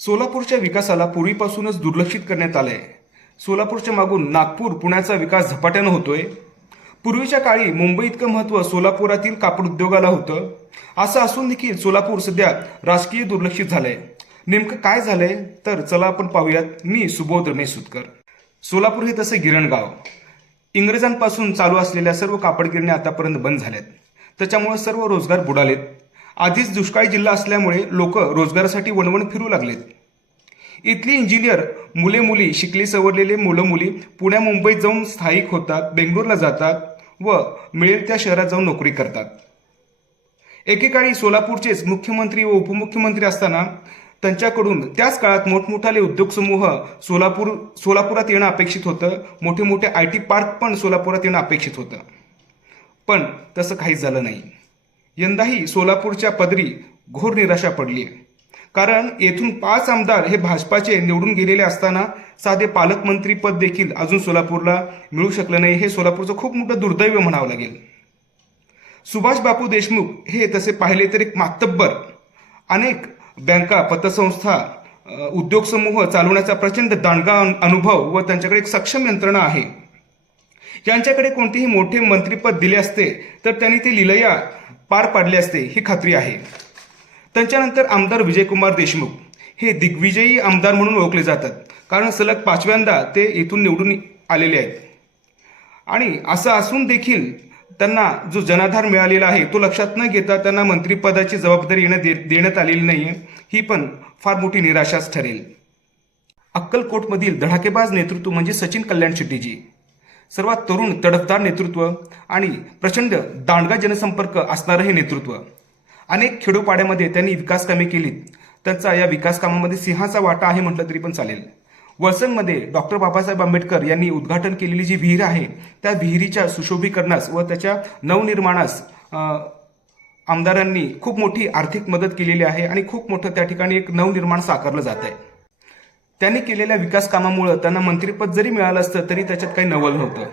सोलापूरच्या विकासाला पूर्वीपासूनच दुर्लक्षित करण्यात आलंय। सोलापूरच्या मागून नागपूर पुण्याचा विकास झपाट्यानं होतोय। पूर्वीच्या काळी मुंबई इतकं महत्त्व सोलापुरातील कापड उद्योगाला होतं। असं असून देखील सोलापूर सध्या राजकीय दुर्लक्षित झालंय। नेमकं काय झालंय तर चला आपण पाहूयात। मी सुबोध रमेश सुतकर। सोलापूर हे तसे गिरणगाव। इंग्रजांपासून चालू असलेल्या सर्व कापड गिरण्या आतापर्यंत बंद झाल्यात। त्याच्यामुळे सर्व रोजगार बुडालेत। आधीच दुष्काळी जिल्हा असल्यामुळे लोक रोजगारासाठी वणवण फिरू लागलेत। इथली इंजिनियर मुले मुली शिकले सवरलेले मुलं मुली पुण्या मुंबईत जाऊन स्थायिक होतात, बेंगलोरला जातात व मिळेल त्या शहरात जाऊन नोकरी करतात। एकेकाळी सोलापूरचेच मुख्यमंत्री व उपमुख्यमंत्री असताना त्यांच्याकडून त्याच काळात मोठमोठाले उद्योग समूह सोलापुरात येणं अपेक्षित होतं। मोठे मोठे IT पार्क पण सोलापुरात येणं अपेक्षित होतं, पण तसं काहीच झालं नाही। यंदाही सोलापूरच्या पदरी घोर निराशा पडली आहे। कारण येथून 5 आमदार हे भाजपाचे निवडून गेलेले असताना साधे पालकमंत्री पद देखील अजून सोलापूरला मिळू शकलं नाही। हे सोलापूरचं खूप मोठं दुर्दैव म्हणावं लागेल। सुभाष बापू देशमुख हे तसे पाहिले तर एक मातब्बर, अनेक बँका, पतसंस्था, उद्योग समूह चालवण्याचा प्रचंड दांडगा अनुभव व त्यांच्याकडे एक सक्षम यंत्रणा आहे। यांच्याकडे कोणतेही मोठे मंत्रीपद दिले असते तर त्यांनी ते लीलया पार पाडले असते ही खात्री आहे। त्यांच्यानंतर आमदार विजयकुमार देशमुख हे दिग्विजयी आमदार म्हणून ओळखले जातात, कारण सलग 5व्यांदा ते इथून निवडून आलेले आहेत। आणि असं असून देखील त्यांना जो जनाधार मिळालेला आहे तो लक्षात न घेता त्यांना मंत्रिपदाची जबाबदारी देण्यात आलेली नाही। ही पण फार मोठी निराशाच ठरेल। अक्कलकोटमधील धडाकेबाज नेतृत्व म्हणजे सचिन कल्याण शेट्टीजी। सर्वात तरुण तडफदार नेतृत्व आणि प्रचंड दांडगा जनसंपर्क असणारं हे नेतृत्व। अनेक खेडोपाड्यामध्ये त्यांनी विकास कामे केलीत। त्यांचा या विकास कामामध्ये सिंहाचा वाटा आहे म्हटलं तरी पण चालेल। वळसंगमध्ये डॉक्टर बाबासाहेब आंबेडकर यांनी उद्घाटन केलेली जी विहीर आहे त्या विहिरीच्या सुशोभीकरणास व त्याच्या नवनिर्माणास आमदारांनी खूप मोठी आर्थिक मदत केलेली आहे आणि खूप मोठं त्या ठिकाणी एक नवनिर्माण साकारलं जात आहे। त्यांनी केलेल्या विकास कामामुळे त्यांना मंत्रिपद जरी मिळालं असतं तरी त्याच्यात काही नवल नव्हतं,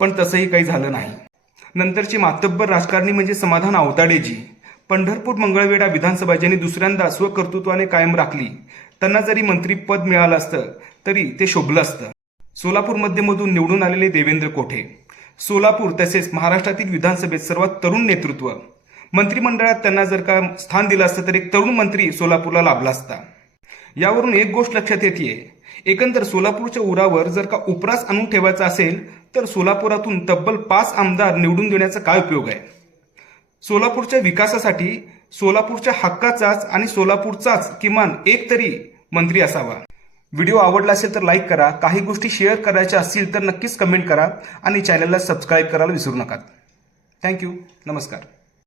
पण तसंही काही झालं नाही। नंतरची मातब्बर राजकारणी म्हणजे समाधान आवताडेजी। पंढरपूर मंगळवेढा विधानसभा ज्यांनी दुसऱ्यांदा स्वकर्तृत्वाने कायम राखली, त्यांना जरी मंत्रिपद मिळालं असतं तरी ते शोभलं असतं। सोलापूर मध्यमधून निवडून आलेले देवेंद्र कोठे। सोलापूर तसेच महाराष्ट्रातील विधानसभेत सर्वात तरुण नेतृत्व। मंत्रिमंडळात त्यांना जर का स्थान दिलं असतं तर एक तरुण मंत्री सोलापूरला लाभला असता। यावरून एक गोष्ट लक्षात येते, एकंदर सोलापूरच्या उरावर जर का उपरास आणून ठेवायचा असेल तर सोलापुरातून तब्बल 5 आमदार निवडून देण्याचा काय उपयोग आहे। सोलापूरच्या विकासासाठी सोलापूरच्या हक्काचाच आणि सोलापूरचाच किमान एक तरी मंत्री असावा। व्हिडिओ आवडला असेल तर लाईक करा, काही गोष्टी शेअर करायच्या असतील तर नक्कीच कमेंट करा आणि चॅनलला सबस्क्राईब करायला विसरू नका। थँक्यू, नमस्कार।